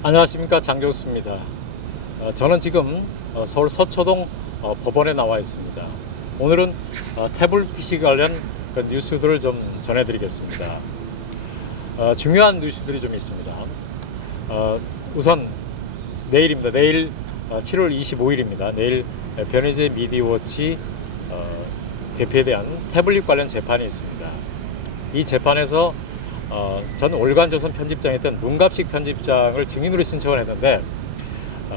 안녕하십니까, 장교수입니다. 저는 지금 서울 서초동 법원에 나와 있습니다. 오늘은 태블릿 PC 관련 그 뉴스들을 좀 전해드리겠습니다. 중요한 뉴스들이 좀 있습니다. 우선 내일입니다. 내일 7월 25일입니다. 내일 변희재 미디어워치 대표에 대한 태블릿 관련 재판이 있습니다. 이 재판에서 전 올간조선 편집장이었던 문갑식 편집장을 증인으로 신청을 했는데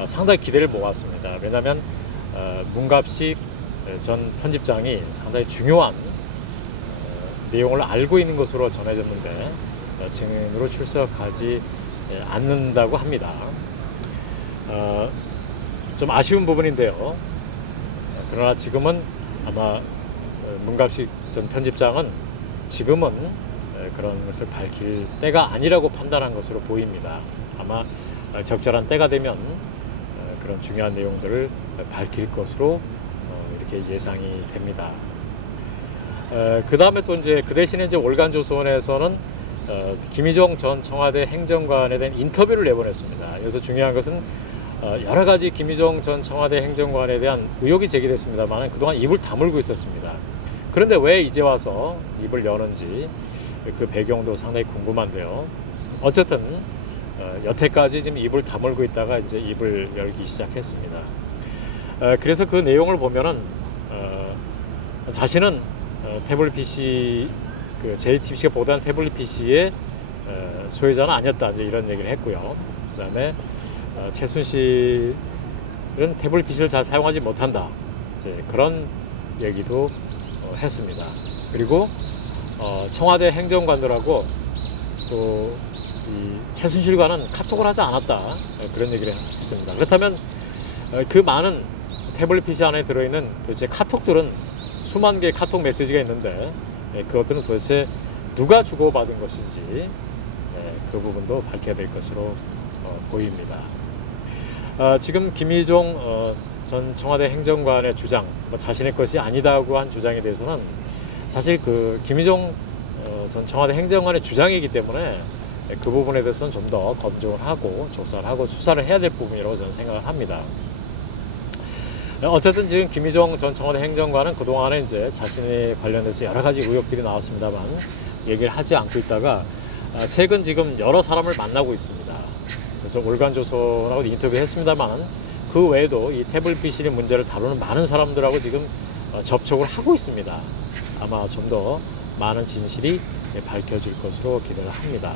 상당히 기대를 모았습니다. 왜냐하면 문갑식 전 편집장이 상당히 중요한 내용을 알고 있는 것으로 전해졌는데 증인으로 출석하지 않는다고 합니다. 좀 아쉬운 부분인데요. 그러나 지금은 아마 문갑식 전 편집장은 지금은 그런 것을 밝힐 때가 아니라고 판단한 것으로 보입니다. 아마 적절한 때가 되면 그런 중요한 내용들을 밝힐 것으로 이렇게 예상이 됩니다. 그 다음에 또 이제 그 대신에 이제 올간조선에서는 김희종 전 청와대 행정관에 대한 인터뷰를 내보냈습니다. 여기서 중요한 것은 여러 가지 김희종 전 청와대 행정관에 대한 의혹이 제기됐습니다만 그동안 입을 다물고 있었습니다. 그런데 왜 이제 와서 입을 여는지 그 배경도 상당히 궁금한데요. 어쨌든 여태까지 지금 입을 다물고 있다가 이제 입을 열기 시작했습니다. 그래서 그 내용을 보면은 자신은 태블릿 PC 그 JTBC가 보도한 태블릿 PC의 소유자는 아니었다 이제 이런 얘기를 했고요. 그다음에 최순실은 태블릿 PC를 잘 사용하지 못한다 이제 그런 얘기도 했습니다. 그리고 청와대 행정관들하고 또 이 최순실과는 카톡을 하지 않았다 그런 얘기를 했습니다. 그렇다면 그 많은 태블릿 PC 안에 들어있는 도대체 카톡들은 수만 개의 카톡 메시지가 있는데 그것들은 도대체 누가 주고받은 것인지 그 부분도 밝혀야 될 것으로 보입니다. 지금 김희종 전 청와대 행정관의 주장, 자신의 것이 아니다고 한 주장에 대해서는 사실 그 김희종 전 청와대 행정관의 주장이기 때문에 그 부분에 대해서는 좀 더 검증을 하고 조사를 하고 수사를 해야 될 부분이라고 저는 생각을 합니다. 어쨌든 지금 김희종 전 청와대 행정관은 그동안에 이제 자신에 관련해서 여러 가지 의혹들이 나왔습니다만 얘기를 하지 않고 있다가 최근 지금 여러 사람을 만나고 있습니다. 그래서 올간조선하고 인터뷰했습니다만 그 외에도 이 태블릿 PC 문제를 다루는 많은 사람들하고 지금 접촉을 하고 있습니다. 아마 좀 더 많은 진실이 밝혀질 것으로 기대를 합니다.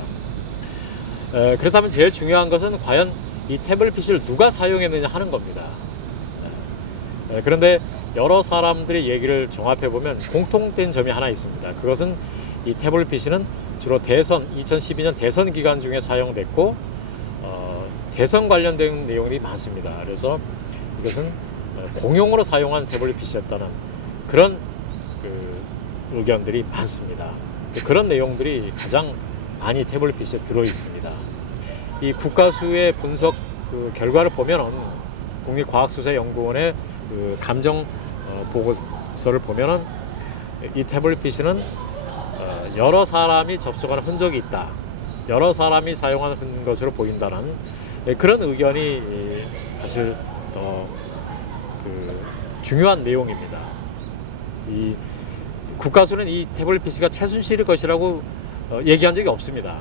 그렇다면 제일 중요한 것은 과연 이 태블릿 PC를 누가 사용했느냐 하는 겁니다. 그런데 여러 사람들의 얘기를 종합해보면 공통된 점이 하나 있습니다. 그것은 이 태블릿 PC는 주로 2012년 대선 기간 중에 사용됐고 대선 관련된 내용이 많습니다. 그래서 이것은 공용으로 사용한 태블릿 PC였다는 그런 의견들이 많습니다. 그런 내용들이 가장 많이 태블릿 PC에 들어 있습니다. 이 국가수의 분석 결과를 보면은 국립과학수사연구원의 감정 보고서를 보면은 이 태블릿 PC는 여러 사람이 접촉하는 흔적이 있다. 여러 사람이 사용하는 것으로 보인다는 그런 의견이 사실 더 중요한 내용입니다. 이 국가수는 이 태블릿 PC가 최순실의 것이라고 얘기한 적이 없습니다.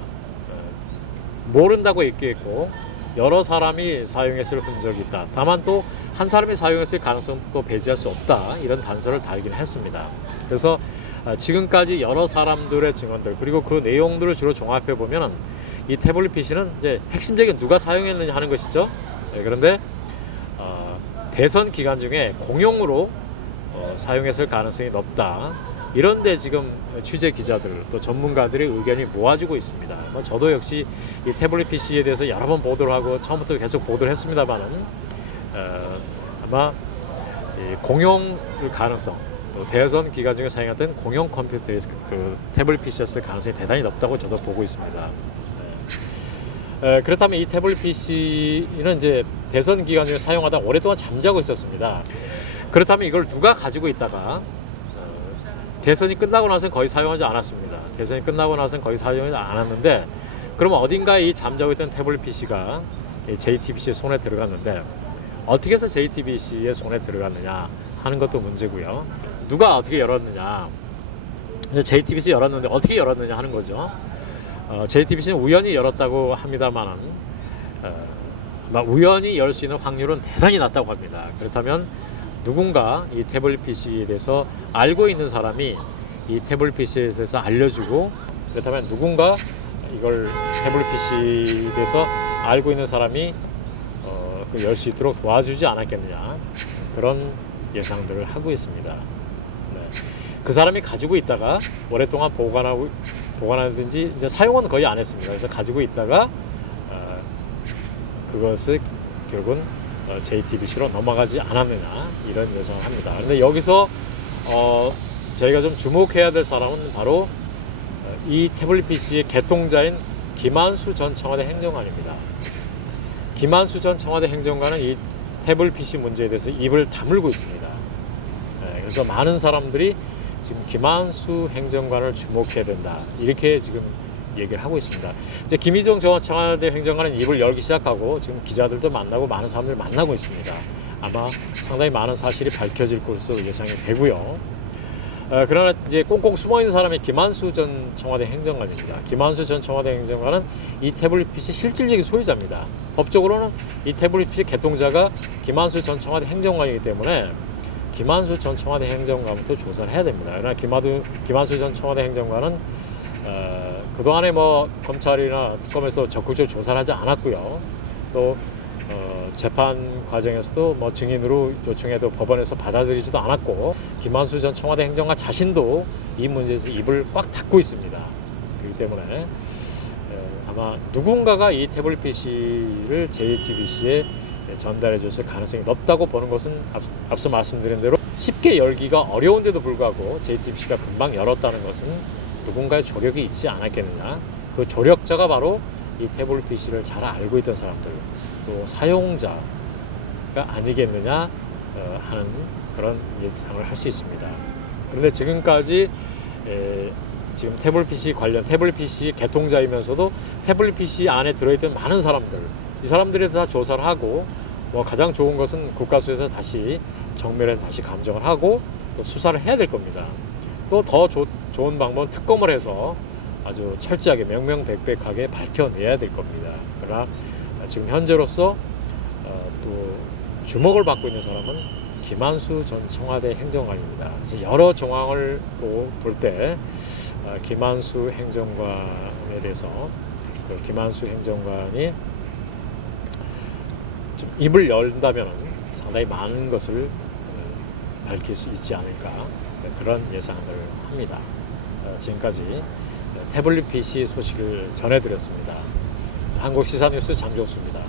모른다고 얘기했고 여러 사람이 사용했을 흔적이 있다. 다만 또 한 사람이 사용했을 가능성도 또 배제할 수 없다. 이런 단서를 달긴 했습니다. 그래서 지금까지 여러 사람들의 증언들 그리고 그 내용들을 주로 종합해 보면은 이 태블릿 PC는 이제 핵심적인 누가 사용했느냐 하는 것이죠. 그런데 대선 기간 중에 공용으로 사용했을 가능성이 높다. 이런데 지금 취재 기자들 또 전문가들의 의견이 모아지고 있습니다. 저도 역시 이 태블릿 PC에 대해서 여러 번 보도를 하고 처음부터 계속 보도를 했습니다만은 아마 이 공용 가능성 또 대선 기간 중에 사용했던 공용 컴퓨터의 그 태블릿 PC였을 가능성이 대단히 높다고 저도 보고 있습니다. 그렇다면 이 태블릿 PC는 이제 대선 기간 중에 사용하다 오랫동안 잠자고 있었습니다. 그렇다면 이걸 누가 가지고 있다가 대선이 끝나고 나서는 거의 사용하지 않았습니다. 대선이 끝나고 나서는 거의 사용하지 않았는데 그러면 어딘가에 이 잠자고 있던 태블릿 PC가 JTBC의 손에 들어갔는데 어떻게 해서 JTBC의 손에 들어갔느냐 하는 것도 문제고요. 누가 어떻게 열었느냐, JTBC 열었는데 어떻게 열었느냐 하는 거죠. JTBC는 우연히 열었다고 합니다만 우연히 열 수 있는 확률은 대단히 낮다고 합니다. 그렇다면 누군가 이 태블릿 PC에 대해서 알고 있는 사람이 이 태블릿 PC에 대해서 알려주고, 그렇다면 누군가 이걸 태블릿 PC에 대해서 알고 있는 사람이 열 수 있도록 도와주지 않았겠느냐, 그런 예상들을 하고 있습니다. 네. 그 사람이 가지고 있다가 오랫동안 보관하든지 이제 사용은 거의 안 했습니다. 그래서 가지고 있다가 그것을 결국은 JTBC로 넘어가지 않았느냐, 이런 예상을 합니다. 그런데 여기서 저희가 좀 주목해야 될 사람은 바로 이 태블릿 PC의 개통자인 김한수 전 청와대 행정관입니다. 김한수 전 청와대 행정관은 이 태블릿 PC 문제에 대해서 입을 다물고 있습니다. 그래서 많은 사람들이 지금 김한수 행정관을 주목해야 된다, 이렇게 지금 얘기를 하고 있습니다. 이제 김희종 전 청와대 행정관은 입을 열기 시작하고 지금 기자들도 만나고 많은 사람들을 만나고 있습니다. 아마 상당히 많은 사실이 밝혀질 것으로 예상이 되고요. 그러나 이제 꽁꽁 숨어 있는 사람이 김한수 전 청와대 행정관입니다. 김한수 전 청와대 행정관은 이 태블릿 PC 실질적인 소유자입니다. 법적으로는 이 태블릿 PC 개통자가 김한수 전 청와대 행정관이기 때문에 김한수 전 청와대 행정관부터 조사를 해야 됩니다. 그러나 김한수 전 청와대 행정관은 그동안에 검찰이나 특검에서 적극적으로 조사를 하지 않았고요. 또 재판 과정에서도 증인으로 요청해도 법원에서 받아들이지도 않았고, 김한수 전 청와대 행정관 자신도 이 문제에서 입을 꽉 닫고 있습니다. 그렇기 때문에 아마 누군가가 이 태블릿 PC를 JTBC에 전달해 줬을 가능성이 높다고 보는 것은 앞서 말씀드린 대로 쉽게 열기가 어려운데도 불구하고 JTBC가 금방 열었다는 것은 누군가의 조력이 있지 않았겠느냐. 그 조력자가 바로 이 태블릿 PC를 잘 알고 있던 사람들, 또 사용자가 아니겠느냐 하는 그런 예상을 할 수 있습니다. 그런데 지금까지 지금 태블릿 PC 개통자이면서도 태블릿 PC 안에 들어있던 많은 사람들, 이 사람들에 다 조사를 하고, 가장 좋은 것은 국가수에서 다시 정밀해서 다시 감정을 하고 또 수사를 해야 될 겁니다. 또 더 좋은 방법은 특검을 해서 아주 철저하게 명명백백하게 밝혀내야 될 겁니다. 그러나 지금 현재로서 또 주목을 받고 있는 사람은 김한수 전 청와대 행정관입니다. 그래서 여러 정황을 볼 때 김한수 행정관에 대해서 김한수 행정관이 좀 입을 열다면 상당히 많은 것을 밝힐 수 있지 않을까, 그런 예상을 합니다. 지금까지 태블릿 PC 소식을 전해드렸습니다. 한국시사뉴스 장종수입니다.